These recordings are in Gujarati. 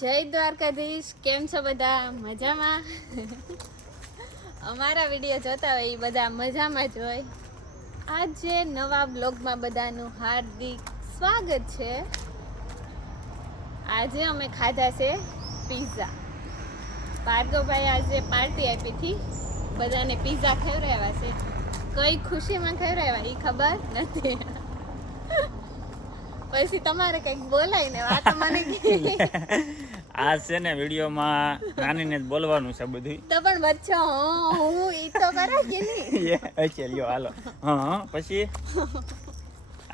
જય દ્વારકાધીશ. કેમ છો બધા? મજામાં? અમારા વિડીયો જોતા હોય એ બધા મજામાં જ હોય. આજે નવા બ્લોગમાં બધાનું હાર્દિક સ્વાગત છે. આજે અમે ખાધા છે પિઝા. ભાર્ગવભાઈ આજે પાર્ટી આપી હતી, બધાને પિઝા ખવડાવ્યા છે. કઈ ખુશીમાં ખવડાવ્યા એ ખબર નથી. પછી તમારે કઈક બોલાય ને વાત મને આ છે ને વિડીયોમાં નાનીને જ બોલવાનું છે બધું. તો પણ બચ્ચો હું ઈ તો કરે કે નહીં? અચ્છા લ્યો હાલો. હા પછી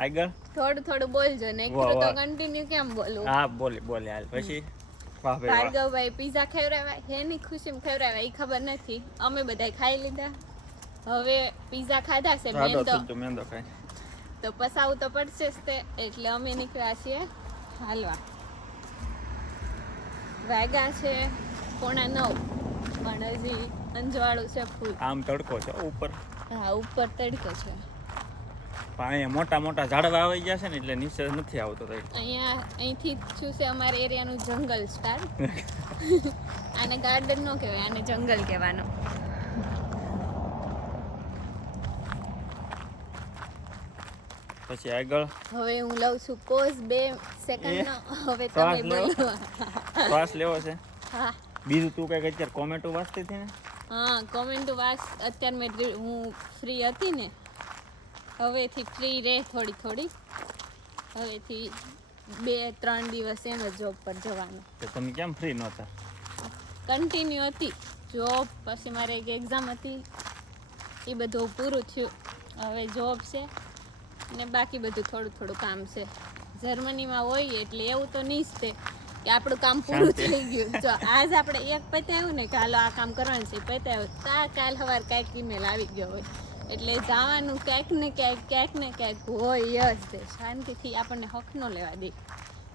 આગળ થોડું થોડું બોલજો ને, એકલું તો કન્ટિન્યુ કેમ બોલવું? હા બોલે હાલ. પછી વાહ ભાઈ વાહ. ભાર્ગવભાઈ પિઝા ખવડાવ્યા, એની ખુશીમાં ખવડાવ્યા એ ખબર નથી. અમે બધા ખાઈ લીધા. હવે પિઝા ખાધા છે, મેંદો ખાય તો પસાવું તો પડશે જ તે, એટલે અમે નીકળ્યા છીએ હાલવા. વાગ્યા છે 8:45, પણ હજી અંજવાળું છે ફૂલ. આમ તડકો છે ઉપર. હા ઉપર તડકો છે. પણ અહીંયા મોટા મોટા ઝાડવા આવી ગયા છે ને એટલે નીચે નથી આવતો. અહીંથી શું છે અમારા એરિયાનું જંગલ સ્ટાર્ટ. આને ગાર્ડન નો કહેવાય, આને જંગલ કહેવાનું. પછી આગળ હવે હું લઉં છું પોઝ 2 સેકન્ડનો. હવે તમે બોલો. શ્વાસ લેવો છે. હા બીજું તું કઈક અત્યારે કોમેન્ટો વાંચતી હતી ને? હા કોમેન્ટ વાંચ. અત્યારે હું ફ્રી હતી ને, હવેથી ફ્રી રહે થોડી. હવેથી 2-3 દિવસ એમ જ જોબ પર જવાનું. તો તમે કેમ ફ્રી નહોતા? કન્ટિન્યુ હતી જોબ, પછી મારે એક એક્ઝામ હતી, એ બધું પૂરું થયું. હવે જોબ છે ને બાકી બધું થોડું કામ છે. જર્મનીમાં હોય એટલે એવું તો નહીં જ તે કે આપણું કામ પૂરું થઈ ગયું. જો આજ આપણે એક પતાવ્યું ને કે હાલો આ કામ કરવાનું છે, પતાવ્યું તા કાલ સવાર કાંઈક ઈમેલ આવી ગયો હોય, એટલે જવાનું ક્યાંક ને ક્યાંક હોય જ તે. શાંતિથી આપણને હક ન લેવા દે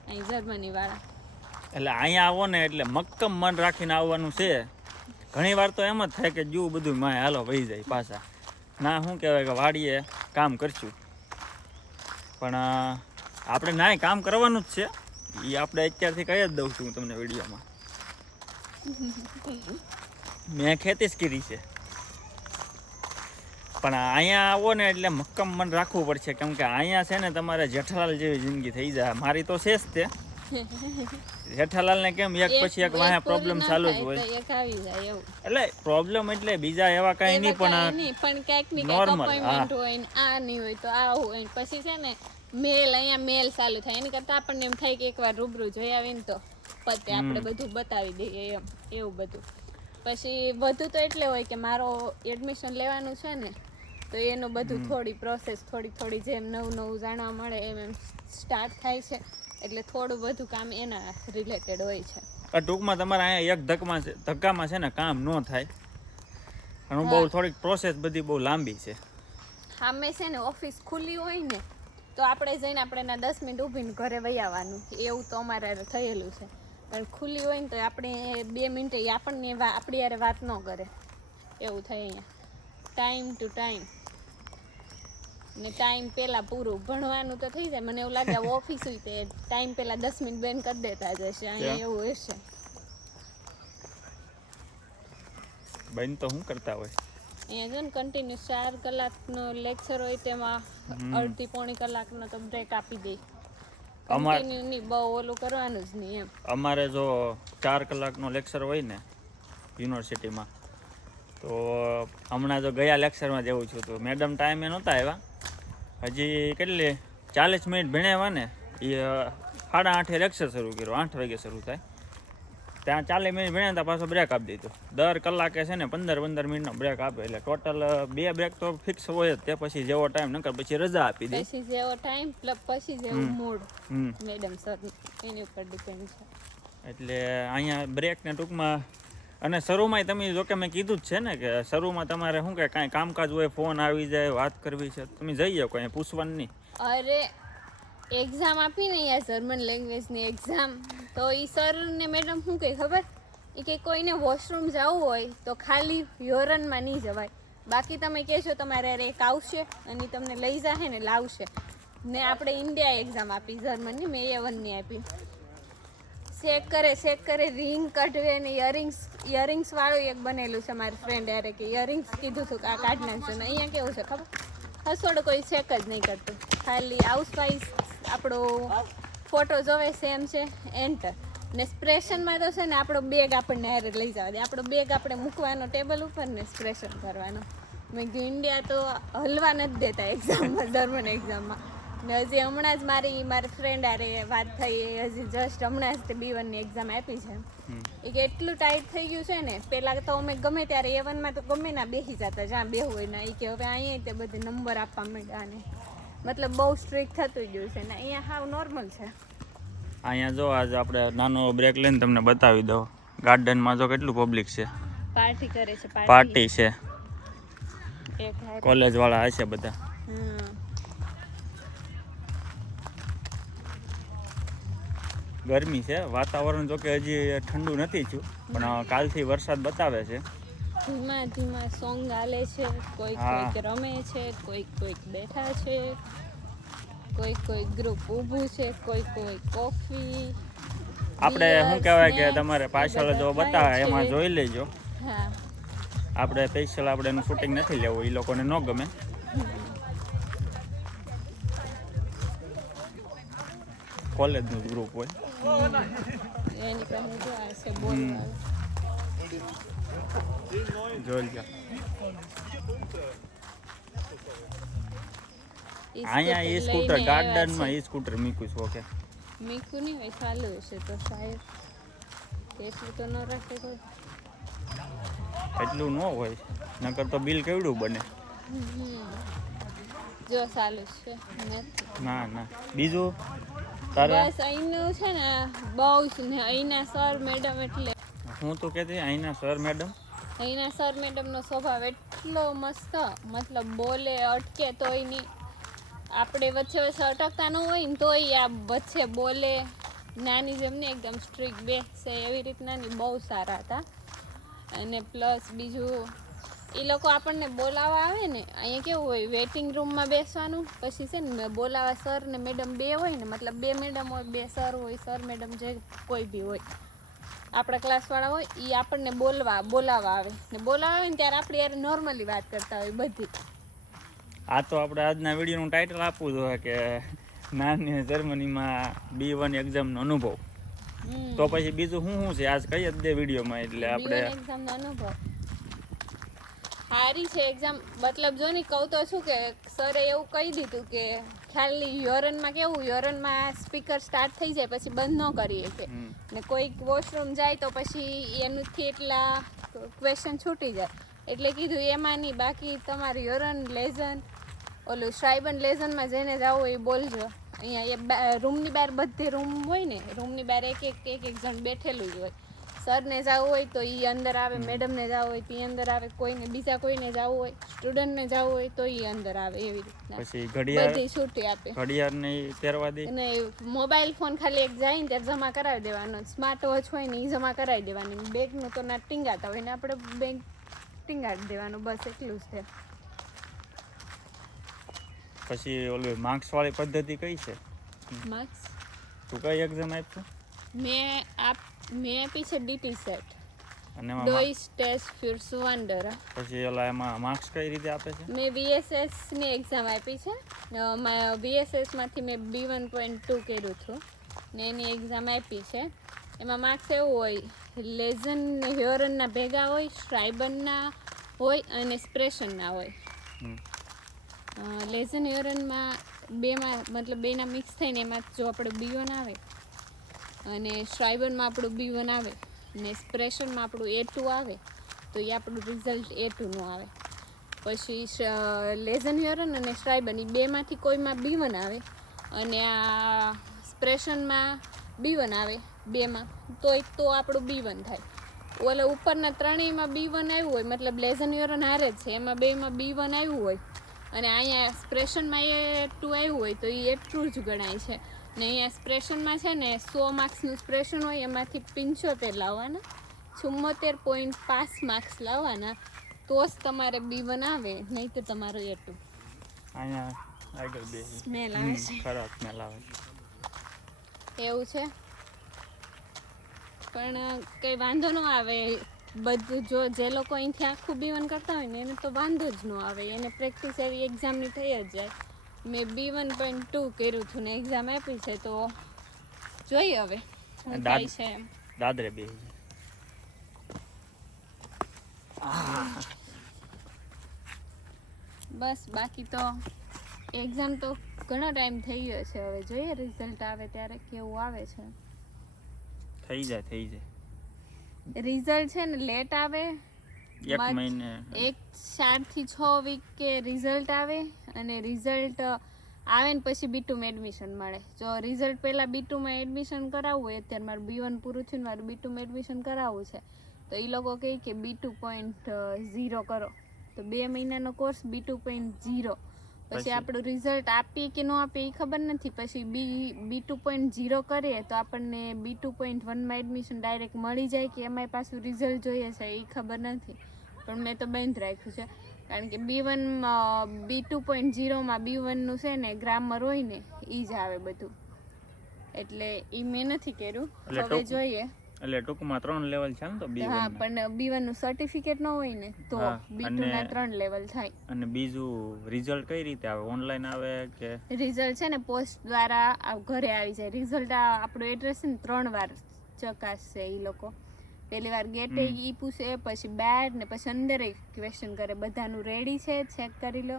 અહીં જર્મની વાળા. એટલે અહીંયા આવો ને એટલે મક્કમ મન રાખીને આવવાનું છે. ઘણી વાર તો એમ જ થાય કે જુઓ બધું માય હાલો વહી જાય પાછા. ના શું કહેવાય કે વાડીએ કામ કરશું, પણ આપણે નાય કામ કરવાનું જ છે. એ આપણે અત્યારથી કહી જ દઉં છું હું તમને વિડીયોમાં. મેં ખેતી જ કરી છે, પણ અહીંયા આવો ને એટલે મક્કમ મન રાખવું પડશે, કેમ કે અહીંયા છે ને તમારે જેઠાલાલ જેવી જિંદગી થઈ જાય. મારી તો છે જ તે. જેઠાલાલ ને કેમ એક પછી એક વાહે પ્રોબ્લેમ ચાલુ જ હોય. એટલે પ્રોબ્લેમ એટલે બીજા એવા કઈ નહીં, પણ ક્યાંક ની નોર્મલ અપોઇન્ટમેન્ટ હોય ને આ નહીં હોય તો આ હોય. પછી છે ને અહીંયા મેલ ચાલુ થાય. એની કરતા આપણને એમ થાય કે એકવાર રૂબરૂ જોઈ આવીને તો પતે, આપણે બધું બતાવી દઈએ એમ, એવું બધું. પછી વધુ તો એટલે હોય કે મારો એડમિશન લેવાનું છે ને, તો એનું બધું થોડી પ્રોસેસ થોડી જેમ નવું જાણવા મળે એમ સ્ટાર્ટ થાય છે, એટલે થોડું બધું કામ એના રિલેટેડ હોય છે. ટૂંકમાં તમારે અહીંયા એક ધક્કામાં છે ને કામ ન થાય. અને બહુ થોડીક પ્રોસેસ બધી બહુ લાંબી છે. સામે છે ને ઓફિસ ખુલ્લી હોય ને તો આપણે જઈને આપણે 10 મિનિટ ઊભીને ઘરે વહી આવવાનું, એવું તો અમારે થયેલું છે. પણ ખુલ્લી હોય ને તો આપણે 2 મિનિટે આપણને આપણી યારે વાત ન કરે, એવું થાય અહીંયા. ટાઈમ ટુ ટાઈમ ને ટાઈમ પહેલાં પૂરું. ભણવાનું તો થઈ જાય, મને એવું લાગે ઓફિસ હોય તે ટાઈમ પહેલાં 10 મિનિટ બેન કરી દેતા જ હશે. અહીંયા એવું હશે. બેન તો શું કરતા હોય અહીંયા જો ને કન્ટિન્યુ 4 કલાકનો લેક્ચર હોય, તેમાં અડધી-પોણી કલાકનો તો બ્રેક આપી દે. કન્ટિન્યુ નહીં, બહુ ઓલું કરવાનું જ નહીં એમ. અમારે જો 4 કલાકનો લેક્ચર હોય ને યુનિવર્સિટીમાં, તો હમણાં જો ગયા લેક્ચરમાં જેવું છું તો મેડમ ટાઈમે નહોતા આવ્યા. હજી કેટલી 40 મિનિટ ભણાવ્યા ને, એ 8:30 લેક્ચર શરૂ કર્યો. 8 વાગે શરૂ થાય, ત્યાં 40 મિનિટ ભણ્યા હતા, પાછો બ્રેક આપી દીધો. દર કલાકે છે ને 15 મિનિટનો બ્રેક આપે, એટલે ટોટલ 2 બ્રેક તો ફિક્સ હોય જ. તે પછી જેવો ટાઈમ નકર પછી રજા આપી દે. પછી જેવો ટાઈમ પછી જેવું મૂડ મેડમ સર એની ઉપર ડિપેન્ડ છે. એટલે અહીંયા બ્રેક ને ટૂંકમાં. અને શરૂમાં તમે જો કે મેં કીધું જ છે ને કે શરૂમાં તમારે શું કે કાંઈ કામકાજ હોય, ફોન આવી જાય, વાત કરવી છે, તમે જઈ શકો, અહીંયા પૂછવાનું નહીં. અરે એક્ઝામ આપીને યાર જર્મન લેંગ્વેજની એક્ઝામ, તો એ સર ને મેડમ શું કહે ખબર? એ કે કોઈને વોશરૂમ જવું હોય તો ખાલી યોરનમાં નહીં જવાય, બાકી તમે કહેશો તમારે એક આવશે અને તમને લઈ જાહે ને લાવશે. ને આપણે ઇન્ડિયા એક્ઝામ આપી જર્મનની, મેં A1ની આપી. ચેક કરે રિંગ કઢવે ને ઇયરિંગ્સ વાળું એક બનેલું છે મારી ફ્રેન્ડ યારે કે ઇયરિંગ્સ કીધું હતું કે આ કાઢ નાખજો ને અહીંયા કેવું છે ખબર હસોડું કોઈ ચેક જ નહીં કરતું ખાલી હાઉસ વાઇઝ આપણો ફોટો જોવે સેમ છે એન્ટર ને સ્પ્રેશનમાં તો છે ને આપણો બેગ આપણને હારે લઈ જવા દે આપણો બેગ આપણે મૂકવાનો ટેબલ ઉપર ને સ્પ્રેશન કરવાનો મેં કીધું ઇન્ડિયા તો હલવા નથી દેતા એક્ઝામમાં જર્મન એક્ઝામમાં ને હજી હમણાં જ મારી ફ્રેન્ડ આરે વાત થઈ હજી જસ્ટ હમણાં જ તે B1ની એક્ઝામ આપી છે એ કે એટલું ટાઈટ થઈ ગયું છે ને પહેલાં તો અમે ગમે ત્યારે A1માં તો ગમે ના બેસી જતા જ્યાં બેહવું હોય ને એ કે હવે અહીંયા તે બધે નંબર આપવા માંડ્યા ને મતલબ બહુ સ્ટ્રિક્ટ થતું ગયું છે ને અહીંયા હાવ નોર્મલ છે અહીંયા જો આજે આપણે નાનો બ્રેક લઈને તમને બતાવી દઉં ગાર્ડનમાં જો કેટલું પબ્લિક છે પાર્ટી કરે છે પાર્ટી છે એક હારે. કોલેજ વાળા હશે બધા ગરમી છે વાતાવરણ જો કે હજી ઠંડુ નથી થયું પણ કાલથી વરસાદ બતાવે છે ધીમા ધીમા સોંગ ગાલે છે કોઈક રમે છે કોઈક બેઠા છે કોઈક ગ્રુપ ઊભું છે કોઈક કોફી આપણે શું કહેવાય કે તમારે પાછળ જો બતાવે એમાં જોઈ લેજો હા આપણે સ્પેશિયલ આપણે એનું શૂટિંગ નથી લેવું એ લોકોને ન ગમે કોલેજનું ગ્રુપ હોય એની પાસે જો આ છે બોલ જોઈ લો અહીંયા એ સ્કૂટર ગાર્ડનમાં એ સ્કૂટર મીકું છો કે મીકું નહીં હોય ચાલુ હશે તો શાયદ એટલું તો ન રાખે કોઈ એટલું ન હોય નકર તો બિલ કેવડું બને જો ચાલુ છે નથી ના બીજું તારે બસ અહીંનું છે ને બહુ જ ને અહીંના સર મેડમ એટલે હું તો કહેતી અહીંના સર મેડમ અહીંના સર મેડમનો સ્વભાવ એટલો મસ્ત મતલબ બોલે અટકે તોય નહીં આપણે વચ્ચે અટકતા ન હોય ને તોય આ વચ્ચે બોલે નાની જેમને એકદમ સ્ટ્રિક્ટ બેસે એવી રીતના ની બહુ સારા હતા અને પ્લસ બીજું એ લોકો આપણને બોલાવવા આવે ને અહીંયા કેવું હોય વેઇટિંગ રૂમમાં બેસવાનું પછી છે ને બોલાવા સર ને મેડમ બે હોય ને મતલબ બે મેડમ હોય બે સર હોય સર મેડમ જે કોઈ બી હોય આપણા ક્લાસવાળા હોય એ આપણને બોલાવવા આવે ને બોલાવવા આવે ને ત્યારે આપણે યાર નોર્મલી વાત કરતા હોય બધી આ તો આપણે આજના વિડીયોનું ટાઇટલ આપવું જોઈએ કે નાની જર્મનીમાં B1 એક્ઝામનો અનુભવ તો પછી બીજું શું છે આજ કઈ જ દે વિડીયોમાં એટલે આપણે એક્ઝામનો અનુભવ સારી છે એક્ઝામ મતલબ જો ને કહું તો શું કે સરે એવું કહી દીધું કે ખાલી યોરનમાં કેવું યોરનમાં સ્પીકર સ્ટાર્ટ થઈ જાય પછી બંધ ન કરીએ કે ને કોઈક વોશરૂમ જાય તો પછી એનથી એટલા ક્વેશ્ચન છૂટી જાય એટલે કીધું એમાં નહીં બાકી તમારું યોરન લેઝન ઓલું શ્રાઇબન લેઝનમાં જેને જવું એ બોલજો અહીંયા રૂમની બહાર બધી રૂમ હોય ને રૂમની બહાર એક જણ બેઠેલું જ હોય સરને જવું હોય તો એ અંદર આવે મેડમને જવું હોય તો એ અંદર આવે કોઈને બીજા કોઈને જવું હોય સ્ટુડન્ટને જવું હોય તો એ અંદર આવે એવી રીતના પછી ઘડિયાળ બધી છૂટી આપે ઘડિયાળ નહીં પહેરવા દે અને મોબાઈલ ફોન ખાલી એક જાય ને ત્યારે જમા કરાવી દેવાનો સ્માર્ટ વોચ હોય ને એ જમા કરાવી દેવાની બેગનું તો ના ટીંગાતા હોય ને આપણે બેગ ટીંગાડી દેવાનું બસ એટલું જ છે પછી ઓલું માર્ક્સ વાળી પદ્ધતિ કઈ છે માર્ક્સ તું કઈ એક્ઝામ આપ્યું મેં આપી છે ડીટી સેટ અને ડોઇસ ટેસ્ટ ફ્યુર સુવાન્ડર પછી ઓલા એમાં માર્ક્સ કઈ રીતે આપે છે મેં VSS ની એક્ઝામ આપી છે VSS માંથી મેં B1.2 કર્યું હતું ને એની એક્ઝામ આપી છે એમાં માર્ક્સ એવું હોય લેઝન ને હ્યોરનના ભેગા હોય શ્રાઇબનના હોય અને સ્પ્રેશનના હોય લેઝન હ્યોરનમાં બેમાં મતલબ બેના મિક્સ થઈને એમાં જો આપણે B1 આવે અને શ્રાઇબનમાં આપણું B1 આવે ને સ્પ્રેશનમાં આપણું A2 આવે તો એ આપણું રિઝલ્ટ A2નું આવે પછી લેઝન હ્યોરન અને શ્રાઇબન એ બેમાંથી કોઈમાં B1 આવે અને આ સ્પ્રેશનમાં B1 આવે બેમાં તો આપણું B1 થાય ઓલા ઉપરના ત્રણેયમાં B1 આવ્યું હોય મતલબ લેઝન હ્યોરન હારે જ છે એમાં બેમાં B1 આવ્યું હોય અને અહીંયા સ્પ્રેશનમાં A2 આવ્યું હોય તો એ એટલું જ ગણાય છે ને અહીંયા સ્પ્રેશનમાં છે ને 100 માર્ક્સનું સ્પ્રેશન હોય એમાંથી 75 લાવવાના 74.5 માર્ક્સ લાવવાના તો જ તમારે B1 આવે નહીં તો તમારું A2 અહીંયા આગળ બે સ્મેલ આવે છે ખરાબ સ્મેલ આવે એવું છે પણ કંઈ વાંધો ન આવે. બધું જો જે લોકો અહીંથી આખું B1 કરતા હોય ને એને તો વાંધો જ ન આવે, એને પ્રેક્ટિસ એવી એક્ઝામની થઈ જ જાય. મેં B1.2 કર્યું હતું ને એક્ઝામ આપી છે, તો જોઈએ હવે શું થાય છે એમ. દાદરે બે બસ બાકી તો એક્ઝામ તો ઘણો ટાઈમ થઈ ગયો છે, હવે જોઈએ રિઝલ્ટ આવે ત્યારે કેવું આવે છે. થઈ જાય રિઝલ્ટ છે ને લેટ આવે, એક મહિને 4 થી 6 વીક કે રિઝલ્ટ આવે, અને રિઝલ્ટ આવે ને પછી B2 માં એડમિશન મળે. જો રિઝલ્ટ પહેલા B2 માં એડમિશન કરાવવું હોય, અત્યારે મારું B1 પૂરું થયું મારું B2 માં એડમિશન કરાવવું છે, તો એ લોકો કહે કે B2.0 કરો, તો 2 મહિનાનો કોર્સ B2.0, પછી આપણું રિઝલ્ટ આપીએ કે ન આપીએ એ ખબર નથી. પછી B2.0 કરીએ તો આપણને B2.1 માં એડમિશન ડાયરેક્ટ મળી જાય કે એમાંય પાછું રિઝલ્ટ જોઈએ છે એ ખબર નથી. પણ મેં તો બંધ રાખ્યું છે, કારણ કે B2.0 માં B1 નું છે ને ગ્રામર હોય ને એ જ આવે બધું, એટલે એ મેં નથી કર્યું. હવે જોઈએ. એટલે ટૂંકમાં 3 લેવલ છે ને તો B1 હા, પણ B1 નું સર્ટિફિકેટ ન હોય ને તો B2 ના 3 લેવલ થાય. અને બીજું રિઝલ્ટ કઈ રીતે આવે, ઓનલાઈન આવે કે રિઝલ્ટ છે ને પોસ્ટ દ્વારા ઘરે આવી જાય. રિઝલ્ટ આપણું એડ્રેસ છે ને 3 વાર ચકાસશે એ લોકો. પહેલી વાર ગેટે ઈ પૂછે, પછી બહાર ને પછી અંદર ક્વેશ્ચન કરે, બધાનું રેડી છે ચેક કરી લો.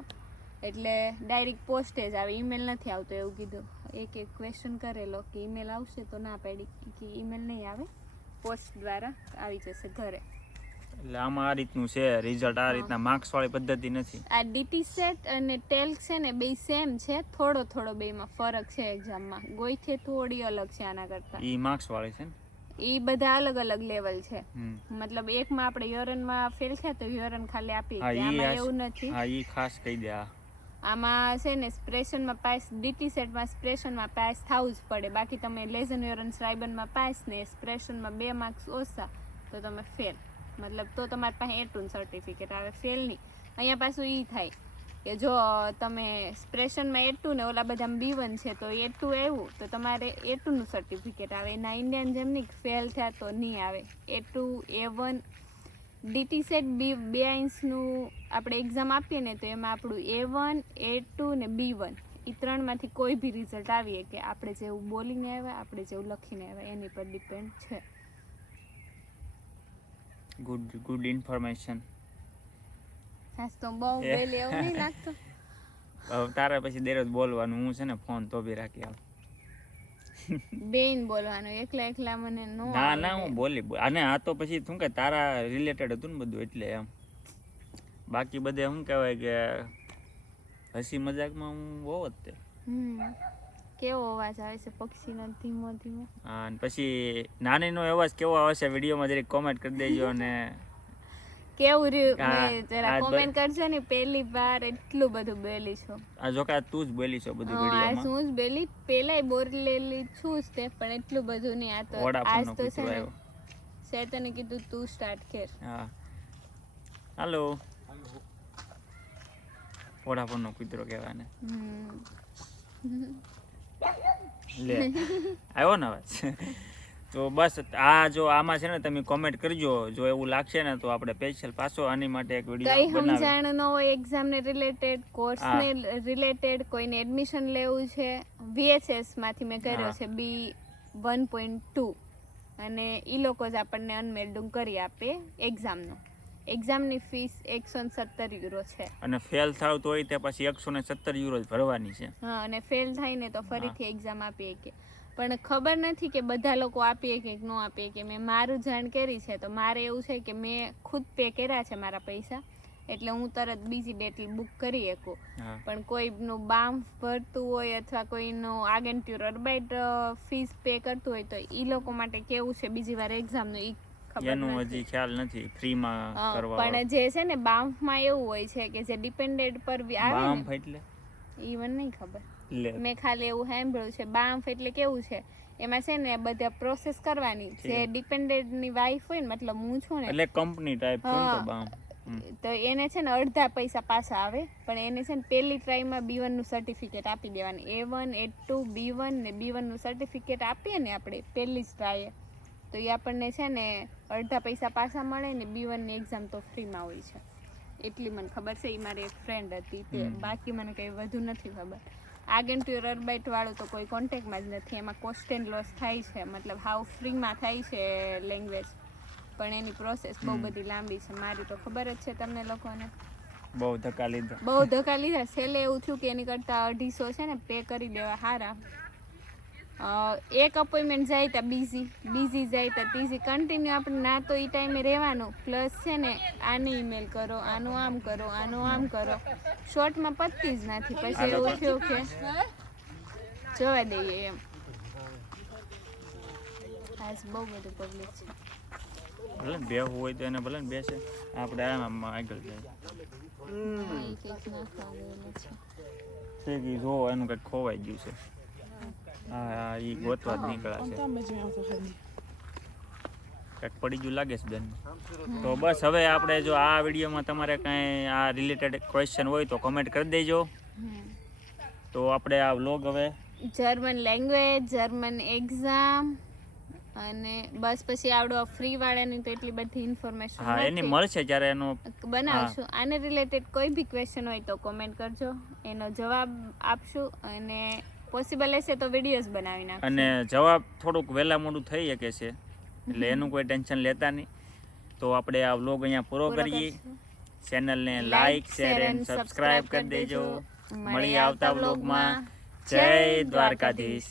એટલે ડાયરેક્ટ પોસ્ટ જ આવે, ઈમેલ નથી આવતો એવું કીધું. એક ક્વેશ્ચન કરેલો કે ઈમેલ આવશે, તો ના પાડી કે ઈમેલ નહીં આવે, પોસ્ટ દ્વારા આવી જશે ઘરે. એટલે આમાં આ રીતનું છે રિઝલ્ટ, આ રીતના માર્ક્સ વાળી પદ્ધતિ નથી. આ DT સેટ અને ટેલ્ક છે ને બે સેમ છે, થોડો બેમાં ફરક છે એક્ઝામમાં. ગોઈથે થોડી અલગ છે આના કરતા. ઈ માર્ક્સ વાળી છે ને, ઈ બધા અલગ અલગ લેવલ છે. મતલબ એકમાં આપણે યુરનમાં ફેલ થયા તો યુરન ખાલી આપી, આમાં એવું નથી. હા, ઈ ખાસ કહી દે. આમાં છે ને સ્પ્રેશનમાં પાસ, DT સેટમાં સ્પ્રેશનમાં પાસ થવું જ પડે, બાકી તમે લેઝન યુરન સ્રાઇબનમાં પાસ ને સ્પ્રેશનમાં 2 માર્ક્સ ઓછા તો તમે ફેલ. મતલબ તો તમારી પાસે A2 સર્ટિફિકેટ આવે, ફેલ નહીં. અહીંયા પાછું ઈ થાય કે જો તમે સ્પ્રેશનમાં A2 ને ઓલા બધામાં B1 છે તો A2 આવ્યું તો તમારે A2 નું સર્ટિફિકેટ આવે. એના ઇન્ડિયન જેમ નહીં ફેલ થયા તો નહીં આવે. A2, A1, DT સેટ બે આઈન્સનું આપણે એક્ઝામ આપીએ ને તો એમાં આપણું A1, A2 ને B1 એ 3માંથી કોઈ બી રિઝલ્ટ આવીએ કે આપણે જેવું બોલીને આવ્યા, આપણે જેવું લખીને આવ્યા એની પર ડિપેન્ડ છે. Good information. ખાસ તો બહુ વેલી એવું નહીં લાગતું. તારે પછી દરરોજ બોલવાનું, હું છે ને ફોન તો બી રાખી આવ. બેન બોલવાનું, એકલા મને નો. ના હું બોલી અને આ તો પછી શું કે તારા રિલેટેડ હતું ને બધું, એટલે એમ. બાકી બધે શું કહેવાય કે હસી મજાકમાં હું બહુ જ તે. કેવો અવાજ આવે છે પક્ષીનો, ધીમો ધીમો. હા, અને પછી નાનીનો અવાજ કેવો આવે છે વિડીયોમાં જરીક કોમેન્ટ કરી દેજો. અને કેવું રહ્યું જરા કોમેન્ટ કરજો ને. પહેલી વાર એટલું બધું બોલી છું. આ જો કે તું જ બોલી છો બધું વિડીયોમાં. હું જ બોલી, પહેલાય બોલેલી છું જ તે, પણ એટલું બધું નહીં. આ તો આજ તો છે ને શેતને કીધું તું સ્ટાર્ટ કર. હા, હાલો. વોડાફોન નો કૂતરો કહેવાય ને. લે આવ્યો ને અવાજ. તો બસ આ જો આમાં છે ને તમે કોમેન્ટ કરજો, જો એવું લાગશે ને તો આપણે સ્પેશિયલ પાછો આની માટે એક વિડીયો બનાવીએ. કઈ સમજાણ ન હોય એક્ઝામ ને રિલેટેડ, કોર્સ ને રિલેટેડ, કોઈને એડમિશન લેવું છે, VHS માંથી મેં કર્યો છે B1.2, અને ઈ લોકો જ આપણને અનમેલ્ડ કરી આપે એક્ઝામનો. એક્ઝામની ફીસ €117 છે. અને ફેલ થાવ તો હોય તે પછી €117 જ ભરવાની છે. હા, અને ફેલ થાય ને તો ફરીથી એક્ઝામ આપીએ કે. પણ ખબર નથી કે બધા લોકો આપીએ કે ન આપીએ કે. મેં મારું જાણ કરી છે તો મારે એવું છે કે મેં ખુદ પે કર્યા છે મારા પૈસા, એટલે હું તરત બીજી ડેટ બુક કરી શકું. પણ કોઈનું બામ ભરતું હોય અથવા કોઈનું આગેન્ટ્યુર અર્બાઇટ ફીસ પે કરતું હોય તો એ લોકો માટે કેવું છે બીજી વાર એક્ઝામનું એ એનું હજી ખ્યાલ નથી. ફ્રીમાં કરવા પણ જે છે ને બામ્ફમાં એવું હોય છે કે જે ડિપેન્ડેડ પર આવે બામ્ફ એટલે ઈ મને નહીં ખબર, મેં ખાલી એવું સાંભળ્યું છે. બામ્ફ એટલે કેવું છે, એમાં છે ને બધા પ્રોસેસ કરવાની. જે ડિપેન્ડેડ ની વાઈફ હોય ને, મતલબ હું છું ને, એટલે કંપની ટાઈપ છે તો બામ્ફ. તો એને છે ને અડધા પૈસા પાછા આવે, પણ એને છે ને પહેલી ટ્રાયમાં B1 નું સર્ટિફિકેટ આપી દેવાનું. A1, A2, B1 ને B1 નું સર્ટિફિકેટ આપીએ ને આપણે પહેલી જ ટ્રાય, તો એ આપણને છે ને અડધા પૈસા પાછા મળે ને B1 ની એક્ઝામ તો ફ્રીમાં હોય છે. એટલી મને ખબર છે. એ મારી એક ફ્રેન્ડ હતી તે, બાકી મને કંઈ વધુ નથી ખબર. આગેન્ટ્યુર અરબાઇટ વાળું તો કોઈ કોન્ટેક્ટમાં જ નથી. એમાં કોસ્ટ એન્ડ લોસ થાય છે, મતલબ હાવ ફ્રીમાં થાય છે લેંગ્વેજ, પણ એની પ્રોસેસ બહુ બધી લાંબી છે. મારી તો ખબર જ છે તમને લોકોને. બહુ ધક્કા લીધા. બહુ ધક્કા લીધા. છેલ્લે એવું થયું કે એની કરતાં 250 છે ને પે કરી દેવા સારા. એક અપોઇન્ટમેન્ટ જાય ત્યાં બીઝી જાય ત્યાં ત્રીજી, કન્ટિન્યુ આપણે ના તો એ ટાઈમે રહેવાનું, પ્લસ છે ને આને ઈમેલ કરો, આનું આમ કરો, આનું આમ કરો, શોર્ટમાં પતતી જ નથી. પછી એવું થયું કે જવા દઈએ એમ. આજ બહુ બધું પબ્લિક છે. ભલે ને બેહવું હોય તો એને ભલે ને બેસે, આપણે આમ આગળ જાય એ કંઈક નાખવા ગયેલા છે. છે કે જો એનું કંઈક ખોવાઈ ગયું છે. હા એ ગોતવા જ નીકળ્યા છે. કંઈક પડી ગયું લાગે છે બેન. તો બસ હવે આપણે જો આ વિડીયોમાં તમારે કાંઈ આ રિલેટેડ ક્વેશ્ચન હોય તો કમેન્ટ કરી દેજો. તો આપણે આ વ્લોગ હવે જર્મન લેંગ્વેજ, જર્મન એક્ઝામ અને બસ પછી આવડો ફ્રી વાળાની તો એટલી બધી ઇન્ફોર્મેશન હા એની મળશે જ્યારે એનો બનાવશું. આને રિલેટેડ કોઈ બી ક્વેશ્ચન હોય તો કોમેન્ટ કરજો, એનો જવાબ આપશું અને પોસિબલ હશે તો વિડીયોઝ બનાવી નાખશું. અને જવાબ થોડુંક વહેલા મોડું થઈ શકે છે, એટલે એનું કોઈ ટેન્શન લેતા નહીં. તો આપણે આ વ્લોગ અહીંયા પૂરો કરીએ. ચેનલને લાઈક, શેર એન્ડ સબસ્ક્રાઇબ કરી દેજો. મળીએ આવતા વ્લોગમાં. જય દ્વારકાધીશ.